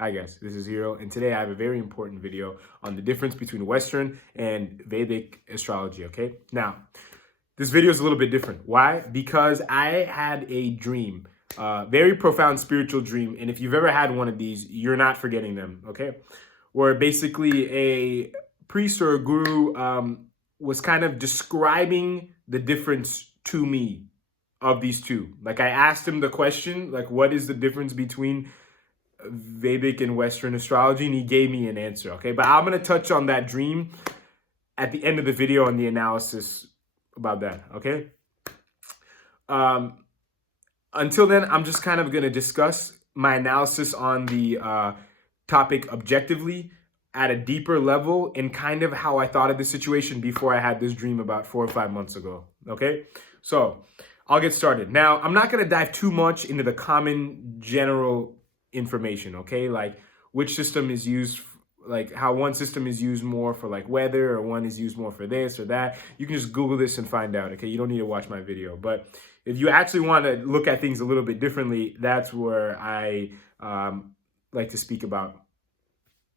Hi guys, this is Hero, and today I have a very important video on the difference between Western and Vedic astrology, okay? Now, this video is a little bit different. Why? Because I had a dream, very profound spiritual dream, and if you've ever had one of these, you're not forgetting them, okay? Where basically a priest or a guru was kind of describing the difference to me of these two. Like I asked him the question, like what is the difference between Vedic and Western astrology, and he gave me an answer, okay? But I'm going to touch on that dream at the end of the video and the analysis about that, okay? Until then, I'm just kind of going to discuss my analysis on the topic objectively at a deeper level and kind of how I thought of the situation before I had this dream about 4 or 5 months ago, okay? So I'll get started. Now, I'm not going to dive too much into the common general information, okay? Like which system is used, like how one system is used more for like weather or one is used more for this or that. You can just Google this and find out, okay? You don't need to watch my video. But if you actually want to look at things a little bit differently, that's where I like to speak about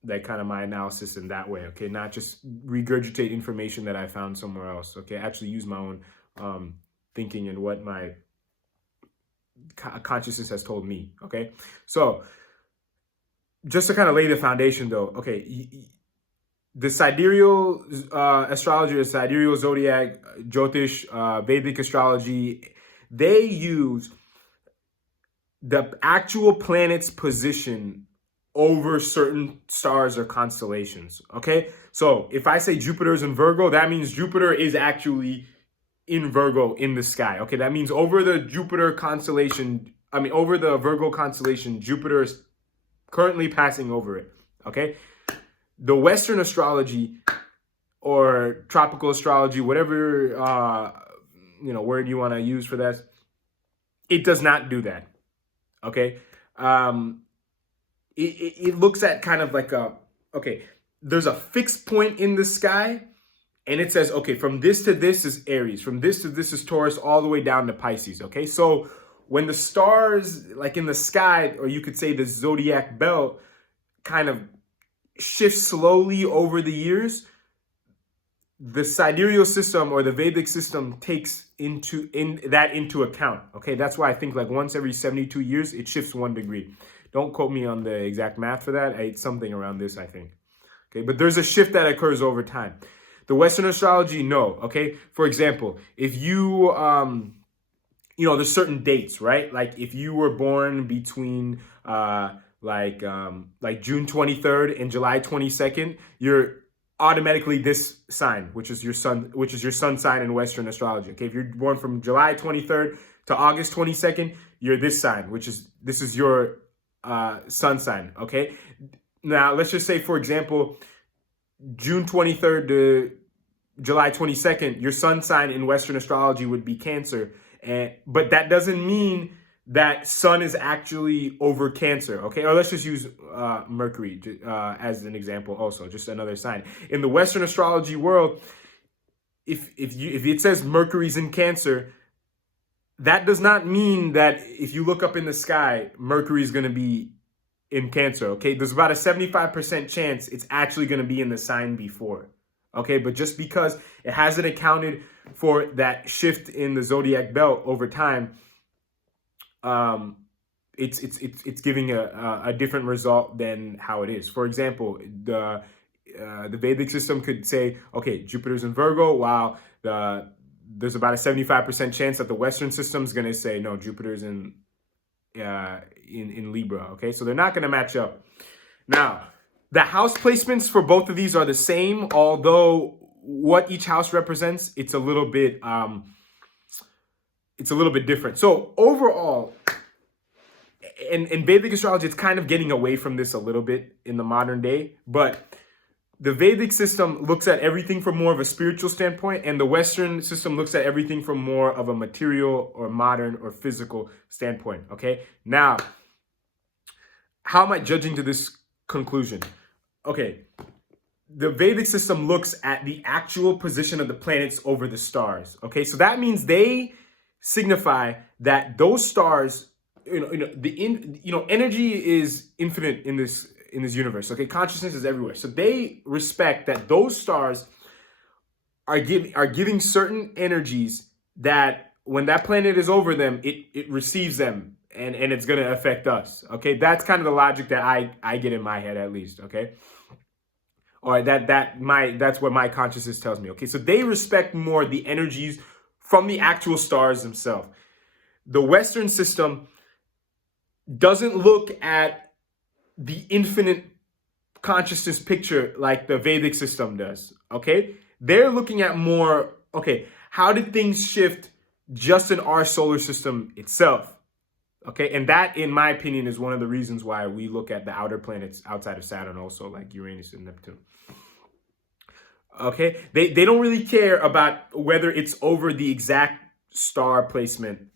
that kind of my analysis in that way, okay? Not just regurgitate information that I found somewhere else, okay? Actually use my own thinking and what my consciousness has told me, okay? So just to kind of lay the foundation though, okay, the sidereal astrology, the sidereal zodiac, Jyotish, Vedic astrology, they use the actual planet's position over certain stars or constellations, okay? So if I say Jupiter is in Virgo, that means Jupiter is actually in Virgo in the sky. Okay, that means over the Jupiter constellation, over the Virgo constellation, Jupiter is currently passing over it. Okay, the Western astrology or tropical astrology, whatever word you want to use for that, it does not do that. Okay, it looks at kind of like there's a fixed point in the sky. And it says, okay, from this to this is Aries. From this to this is Taurus, all the way down to Pisces, okay? So when the stars, like in the sky, or you could say the zodiac belt, kind of shifts slowly over the years, the sidereal system or the Vedic system takes into account, okay? That's why I think like once every 72 years, it shifts 1 degree. Don't quote me on the exact math for that. It's something around this, I think. Okay, but there's a shift that occurs over time. The Western astrology, no, okay? For example, if you, there's certain dates, right? Like if you were born between like June 23rd and July 22nd, you're automatically this sign, which is your sun sign in Western astrology, okay? If you're born from July 23rd to August 22nd, you're this sign, this is your sun sign, okay? Now, let's just say, for example, June 23rd to July 22nd, your sun sign in Western astrology would be Cancer. But that doesn't mean that sun is actually over Cancer, okay? Or let's just use Mercury as an example also, just another sign. In the Western astrology world, if it says Mercury's in Cancer, that does not mean that if you look up in the sky, Mercury is going to be in Cancer, okay? There's about a 75% chance it's actually going to be in the sign before, okay? But just because it hasn't accounted for that shift in the zodiac belt over time, it's giving a different result than how it is. For example, the Vedic system could say, okay, Jupiter's in Virgo, while there's about a 75% chance that the Western system is going to say, no, Jupiter's in Libra, okay? So they're not going to match up. Now, the house placements for both of these are the same, although what each house represents, it's a little bit different. So overall, in Vedic astrology, it's kind of getting away from this a little bit in the modern day, but the Vedic system looks at everything from more of a spiritual standpoint, and the Western system looks at everything from more of a material or modern or physical standpoint, okay? Now, how am I judging to this conclusion? Okay, the Vedic system looks at the actual position of the planets over the stars, okay? So that means they signify that those stars energy is infinite in this universe. Okay, consciousness is everywhere. So they respect that those stars are giving certain energies that when that planet is over them, it receives them, and it's going to affect us. Okay, that's kind of the logic that I get in my head, at least. Okay, or that's what my consciousness tells me. Okay, so they respect more the energies from the actual stars themselves. The Western system doesn't look at the infinite consciousness picture like the Vedic system does. Okay, they're looking at more, okay, how did things shift just in our solar system itself? Okay, and that, in my opinion, is one of the reasons why we look at the outer planets outside of Saturn also, like Uranus and Neptune. Okay, they don't really care about whether it's over the exact star placement,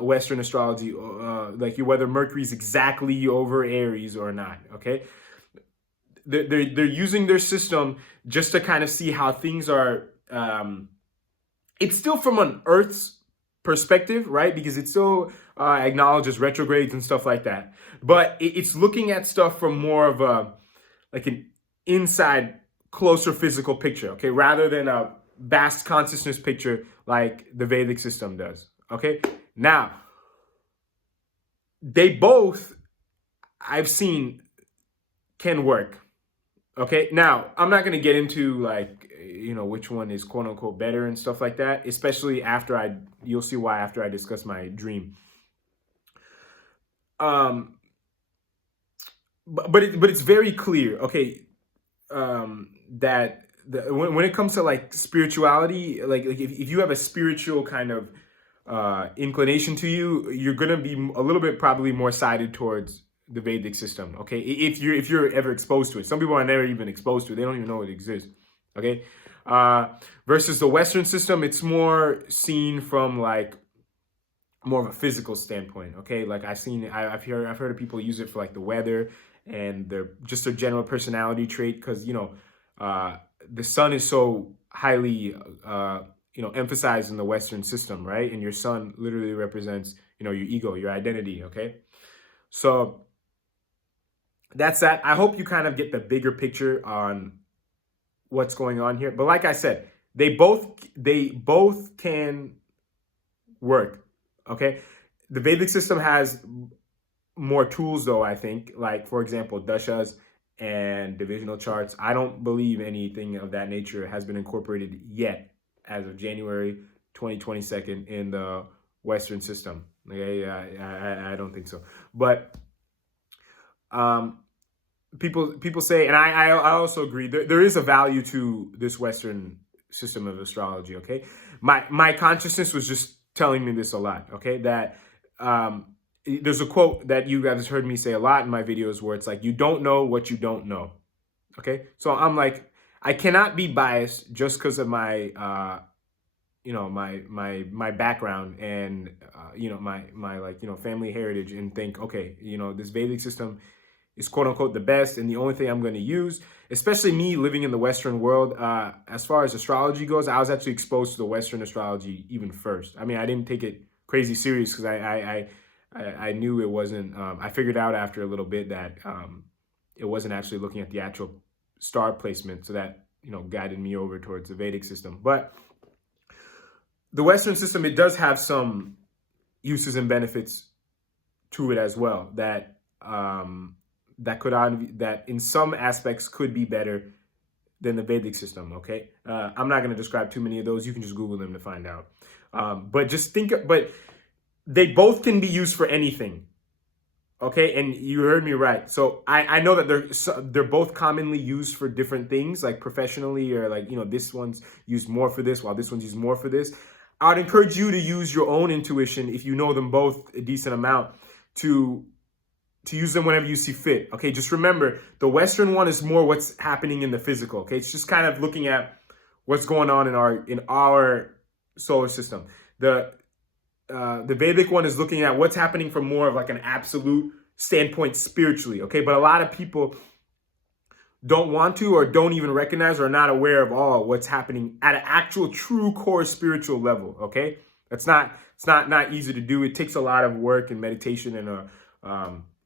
Western astrology, like whether Mercury's exactly over Aries or not. Okay, they're using their system just to kind of see how things are. It's still from an Earth's perspective, right? Because it still acknowledges retrogrades and stuff like that. But it's looking at stuff from more of a like an inside, closer physical picture, okay, rather than a vast consciousness picture like the Vedic system does. Okay, now they both, I've seen, can work. Okay, now I'm not gonna get into like which one is quote unquote better and stuff like that, especially after you'll see why after I discuss my dream. But it's very clear, okay, that when it comes to like spirituality, like if you have a spiritual kind of inclination to you, you're gonna be a little bit probably more sided towards the Vedic system. Okay, if you're ever exposed to it. Some people are never even exposed to it; they don't even know it exists. Okay, versus the Western system, it's more seen from like more of a physical standpoint. Okay, like I've heard of people use it for like the weather and their general personality trait, because the sun is so highly emphasized in the Western system, right? And your sun literally represents your ego, your identity. Okay, so that's that. I hope you kind of get the bigger picture on what's going on here. But like I said, they both can work. Okay, the Vedic system has more tools, though. I think, like for example, dashas and divisional charts. I don't believe anything of that nature has been incorporated yet as of January 2022 in the Western system. Okay, I don't think so. But people say, and I also agree, there is a value to this Western system of astrology. Okay, my consciousness was just telling me this a lot. Okay, that there's a quote that you guys heard me say a lot in my videos where it's like, you don't know what you don't know. Okay, so I'm like, I cannot be biased just because of my my background and my family heritage, and think, okay, this Vedic system is quote unquote the best and the only thing I'm going to use. Especially me living in the Western world, as far as astrology goes, I was actually exposed to the Western astrology even first. I mean, I didn't take it crazy serious because I knew it wasn't. I figured out after a little bit that it wasn't actually looking at the actual star placement, so that guided me over towards the Vedic system. But the Western system, it does have some uses and benefits to it as well, that that in some aspects could be better than the Vedic system. Okay, I'm not going to describe too many of those. You can just Google them to find out. But they both can be used for anything. Okay, and you heard me right. So I know that they're both commonly used for different things, like professionally, or like this one's used more for this, while this one's used more for this. I'd encourage you to use your own intuition, if you know them both a decent amount, to use them whenever you see fit. Okay, just remember, the Western one is more what's happening in the physical. Okay, it's just kind of looking at what's going on in our solar system. The Vedic one is looking at what's happening from more of like an absolute standpoint spiritually. Okay, but a lot of people don't want to, or don't even recognize, or are not aware of all what's happening at an actual true core spiritual level. Okay, that's not It's not easy to do. It takes a lot of work and meditation and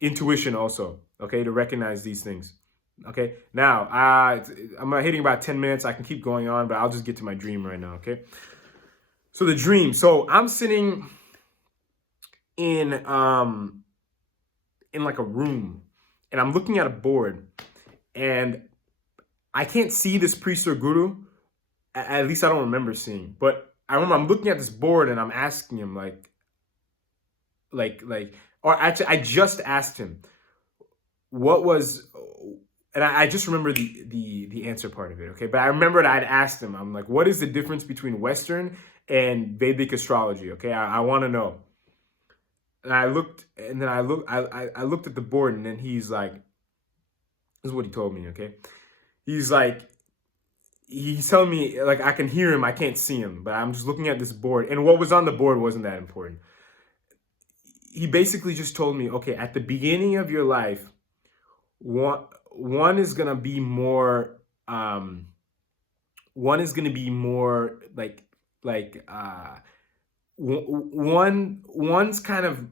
intuition also, okay, to recognize these things. Okay, now I'm hitting about 10 minutes. I can keep going on, but I'll just get to my dream right now, okay? So the dream. So I'm sitting in like a room, and I'm looking at a board, and I can't see this priest or guru. At least I don't remember seeing. But I remember I'm looking at this board, and I'm asking him or actually I just asked him what was, and I just remember the answer part of it, okay? But I remembered I'd asked him, I'm like, what is the difference between Western and Vedic astrology, okay? I want to know. And I looked at the board, and then he's like, this is what he told me, okay? He's telling me, like, I can hear him, I can't see him, but I'm just looking at this board, and what was on the board wasn't that important. He basically just told me, okay, at the beginning of your life, one is gonna be more one's kind of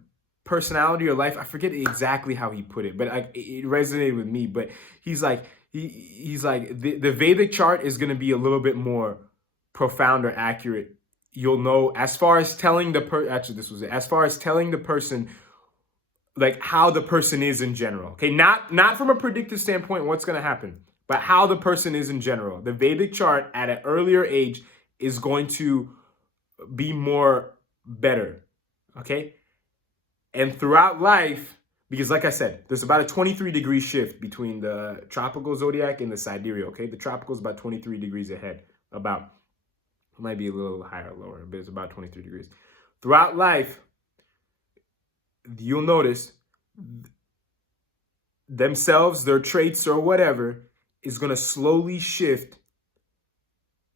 personality or life. I forget exactly how he put it, but it resonated with me. But he's like the Vedic chart is gonna be a little bit more profound or accurate. You'll know as far as telling as far as telling the person like how the person is in general. Okay, not from a predictive standpoint what's going to happen, but how the person is in general. The Vedic chart at an earlier age is going to be more better. Okay? And throughout life, because like I said, there's about a 23-degree shift between the tropical zodiac and the sidereal. Okay? The tropical is about 23 degrees ahead. About, it might be a little higher or lower, but it's about 23 degrees. Throughout life, you'll notice themselves, their traits or whatever, is going to slowly shift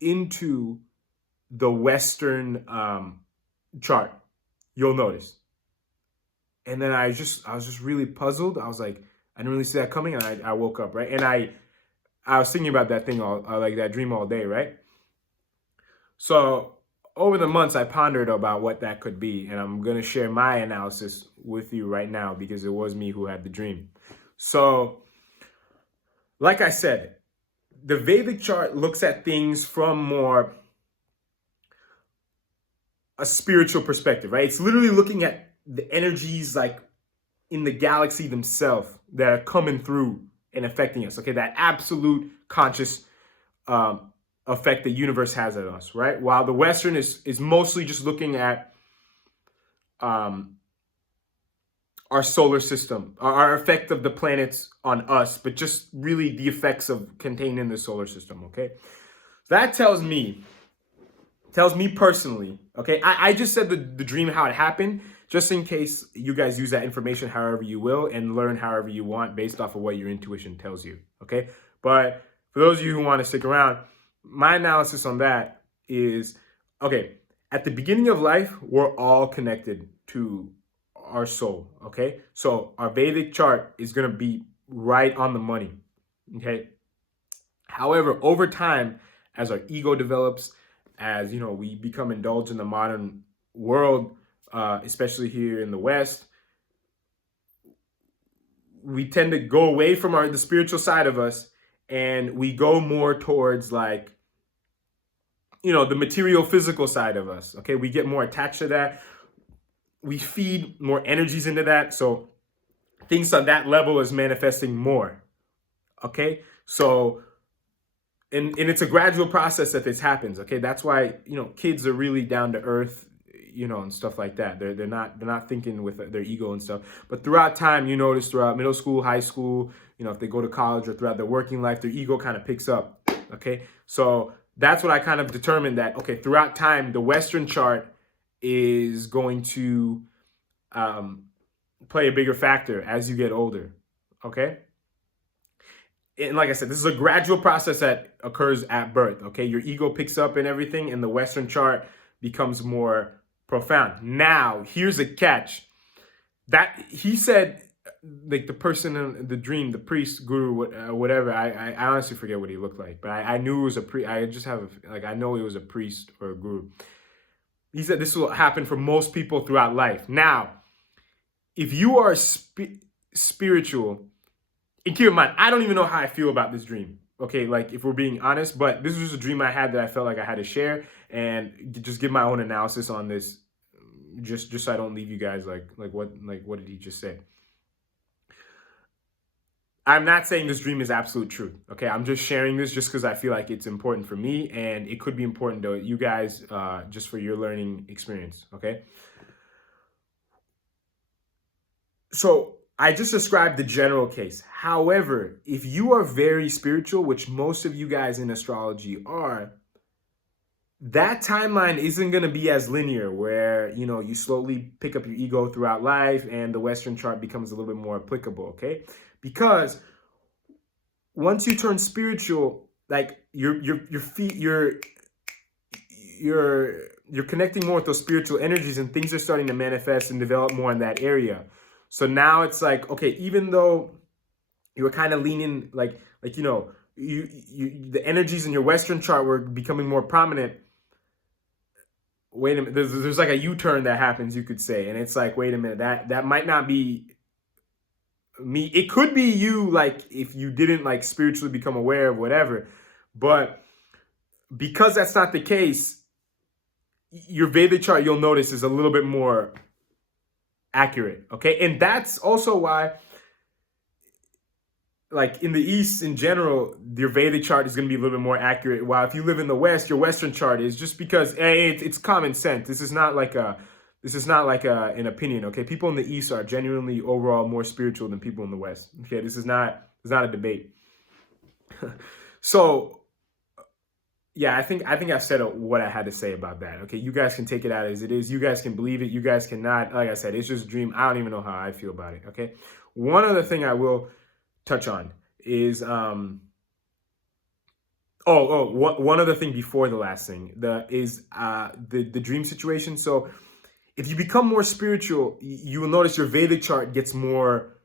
into the Western chart. You'll notice. And then I was just really puzzled. I was like, I didn't really see that coming. And I woke up, right? And I was thinking about that thing that dream all day, right? So over the months, I pondered about what that could be, and I'm going to share my analysis with you right now because it was me who had the dream. So, like I said, the Vedic chart looks at things from more a spiritual perspective, right? It's literally looking at the energies like in the galaxy themselves that are coming through and affecting us, okay? That absolute conscious effect the universe has on us, right? While the Western is mostly just looking at our solar system, our effect of the planets on us, but just really the effects of contained in the solar system, okay? That tells me personally, okay? I just said the dream, how it happened, just in case you guys use that information however you will and learn however you want based off of what your intuition tells you, okay? But for those of you who want to stick around, my analysis on that is, okay, at the beginning of life, we're all connected to our soul, okay? So our Vedic chart is going to be right on the money, okay? However, over time, as our ego develops, as, we become indulged in the modern world, especially here in the West, we tend to go away from the spiritual side of us, and we go more towards the material physical side of us. Okay, we get more attached to that. We feed more energies into that. So things on that level is manifesting more. Okay, so and it's a gradual process that this happens. Okay, that's why kids are really down to earth, and stuff like that. They're not thinking with their ego and stuff. But throughout time, you notice throughout middle school, high school, if they go to college or throughout their working life, their ego kind of picks up. Okay, so that's what I kind of determined that, okay, throughout time, the Western chart is going to play a bigger factor as you get older. Okay. And like I said, this is a gradual process that occurs at birth. Okay. Your ego picks up and everything, and the Western chart becomes more profound. Now, here's a catch. That he said, like the person in the dream, the priest, guru, whatever. I honestly forget what he looked like, but I knew it was a priest. I just have I know it was a priest or a guru. He said this will happen for most people throughout life. Now, if you are spiritual, and keep in mind, I don't even know how I feel about this dream. Okay, like if we're being honest, but this was just a dream I had that I felt like I had to share and just give my own analysis on this, just so I don't leave you guys like what did he just say? I'm not saying this dream is absolute truth. Okay, I'm just sharing this just because I feel like it's important for me and it could be important to you guys, just for your learning experience. Okay, so I just described the general case. However, if you are very spiritual, which most of you guys in astrology are, that timeline isn't going to be as linear where, you know, you slowly pick up your ego throughout life and the Western chart becomes a little bit more applicable, okay? Because once you turn spiritual, like you're connecting more with those spiritual energies and things are starting to manifest and develop more in that area. So now it's like, okay, even though you were kind of leaning you know, the energies in your Western chart were becoming more prominent. Wait a minute, there's like a U-turn that happens, you could say, and it's like, wait a minute, that might not be me. It could be you, like if you didn't like spiritually become aware of whatever, but because that's not the case, your Vedic chart, you'll notice, is a little bit more accurate, okay? And that's also why, like in the East in general, your Vedic chart is going to be a little bit more accurate. While if you live in the West, your Western chart is, just because it's common sense. This is not like an opinion. Okay, people in the East are genuinely overall more spiritual than people in the West. Okay, this is not a debate. So yeah, I think I've said what I had to say about that. Okay, you guys can take it out as it is. You guys can believe it. You guys cannot. Like I said, it's just a dream. I don't even know how I feel about it. Okay, one other thing I will touch on is one other thing before the last thing, the dream situation. So if you become more spiritual, you will notice your Vedic chart gets more,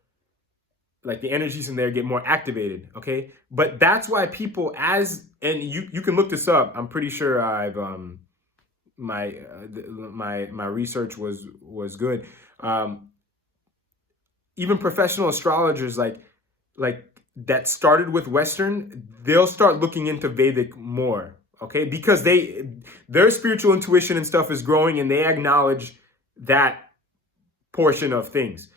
like the energies in there get more activated, okay? But that's why people, and you can look this up. I'm pretty sure I've my research was good. Even professional astrologers like that started with Western, they'll start looking into Vedic more, okay? Because their spiritual intuition and stuff is growing and they acknowledge that portion of things.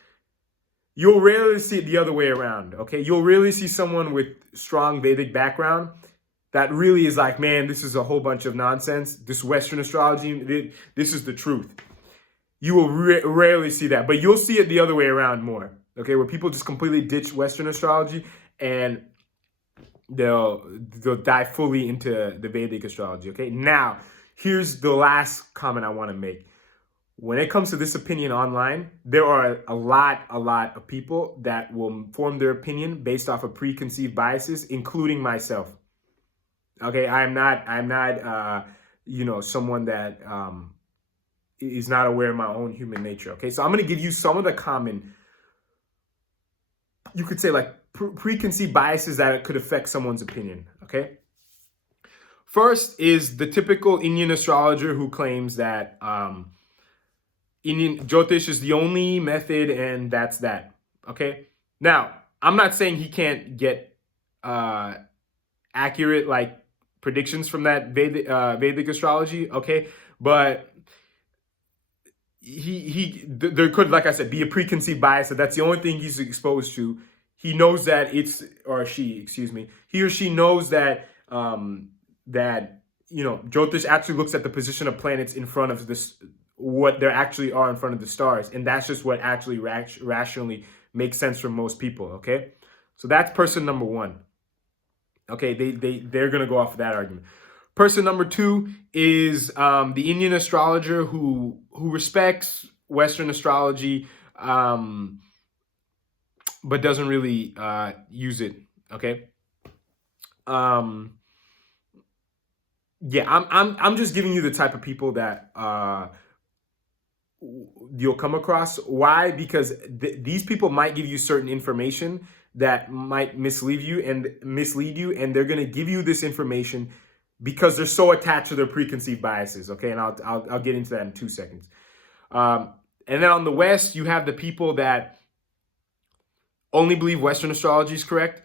You'll rarely see it the other way around, okay? You'll really see someone with strong Vedic background that really is like, man, this is a whole bunch of nonsense. This Western astrology, this is the truth. You will rarely see that, but you'll see it the other way around more, okay? Where people just completely ditch Western astrology and they'll dive fully into the Vedic astrology, okay? Now, here's the last comment I want to make. When it comes to this opinion online, there are a lot of people that will form their opinion based off of preconceived biases, including myself. Okay, I'm not you know, someone that is not aware of my own human nature. Okay, so I'm going to give you some of the common, you could say, like preconceived biases that could affect someone's opinion. Okay, first is the typical Indian astrologer who claims that Indian Jyotish is the only method and that's that. Okay, now I'm not saying he can't get accurate like predictions from that Vedic astrology. Okay, but there could, like I said, be a preconceived bias that that's the only thing he's exposed to. He knows that he or she knows that that, you know, Jyotish actually looks at the position of planets in front of this, what there actually are in front of the stars, and that's just what actually rationally makes sense for most people. Okay, so that's person number one. Okay, they're gonna go off of that argument. Person number two is the Indian astrologer who respects Western astrology, but doesn't really use it. Okay. Yeah, I'm just giving you the type of people that you'll come across. Why? Because these people might give you certain information that might mislead you, and they're going to give you this information because they're so attached to their preconceived biases. Okay, and I'll get into that in 2 seconds. And then on the West, you have the people that only believe Western astrology is correct.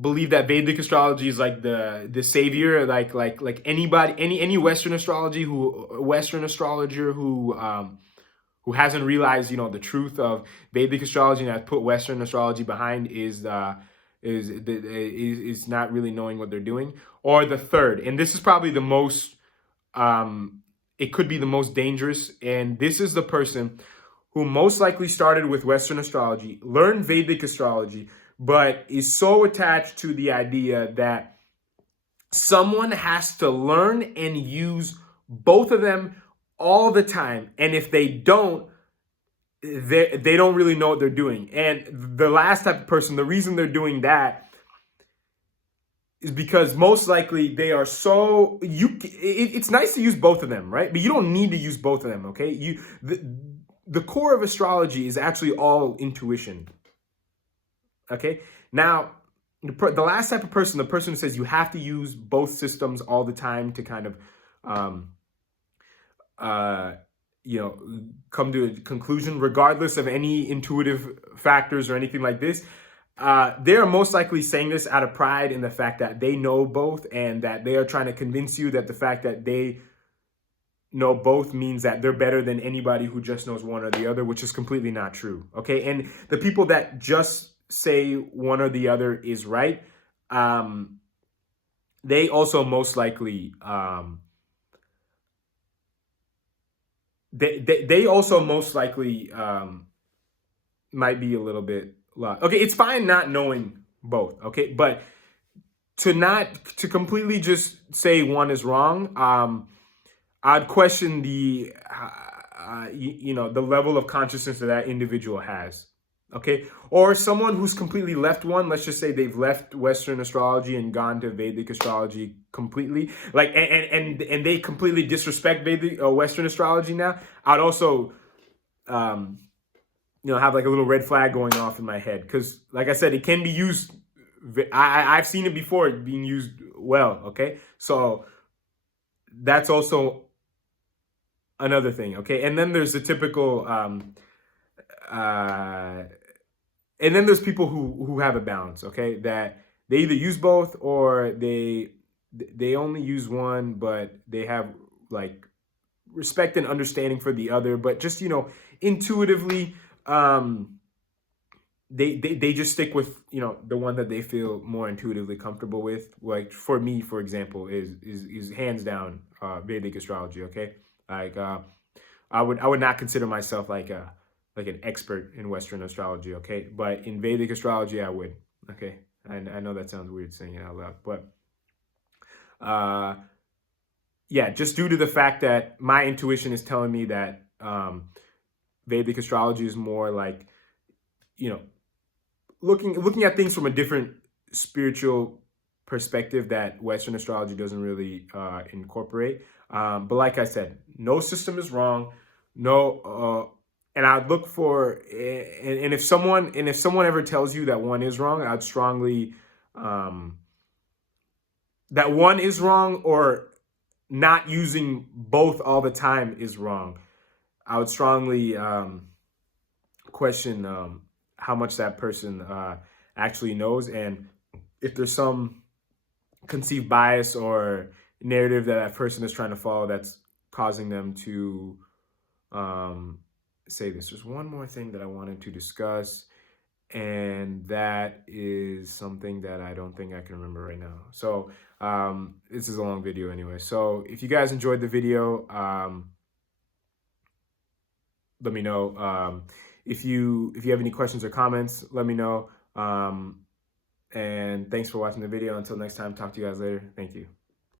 Believe that Vedic astrology is like the savior, like anybody, any Western astrologer who hasn't realized, you know, the truth of Vedic astrology and has put Western astrology behind is not really knowing what they're doing. Or the third, and this is probably the most, it could be the most dangerous, and this is the person who most likely started with Western astrology, learned Vedic astrology, but is so attached to the idea that someone has to learn and use both of them all the time. And if they don't, they don't really know what they're doing. And the last type of person, the reason they're doing that is because most likely they are so, it's nice to use both of them, right? But you don't need to use both of them, okay? The core of astrology is actually all intuition. Okay, now the last type of person, the person who says you have to use both systems all the time to kind of, you know, come to a conclusion, regardless of any intuitive factors or anything like this. They are most likely saying this out of pride in the fact that they know both, and that they are trying to convince you that the fact that they know both means that they're better than anybody who just knows one or the other, which is completely not true. Okay, and the people that just say one or the other is right, they also most likely they also most likely might be a little bit lost. Okay, it's fine not knowing both, okay, but to completely just say one is wrong, I'd question the you know, the level of consciousness that individual has. Okay, or someone who's completely left one. Let's just say they've left Western astrology and gone to Vedic astrology completely, like, and they completely disrespect Vedic Western astrology now. I'd also, you know, have like a little red flag going off in my head, because, like I said, it can be used. I've seen it before being used well. Okay, so that's also another thing. Okay, and then there's the typical. And then there's people who have a balance, okay? That they either use both, or they only use one, but they have like respect and understanding for the other, but just, you know, intuitively, they just stick with, you know, the one that they feel more intuitively comfortable with. Like for me, for example, is hands down Vedic astrology. Okay, like I would not consider myself like an expert in Western astrology, okay? But in Vedic astrology, I would, okay? I know that sounds weird saying it out loud, but yeah, just due to the fact that my intuition is telling me that Vedic astrology is more like, you know, looking at things from a different spiritual perspective that Western astrology doesn't really incorporate. But like I said, no system is wrong. No, and I'd look for, and if someone ever tells you that one is wrong, I'd strongly, that one is wrong, or not using both all the time is wrong, I would strongly question how much that person actually knows, and if there's some conceived bias or narrative that person is trying to follow that's causing them to say this. There's one more thing that I wanted to discuss, and that is something that I don't think I can remember right now. So this is a long video anyway. So if you guys enjoyed the video, let me know. If you have any questions or comments, let me know. And thanks for watching the video. Until next time, talk to you guys later. Thank you.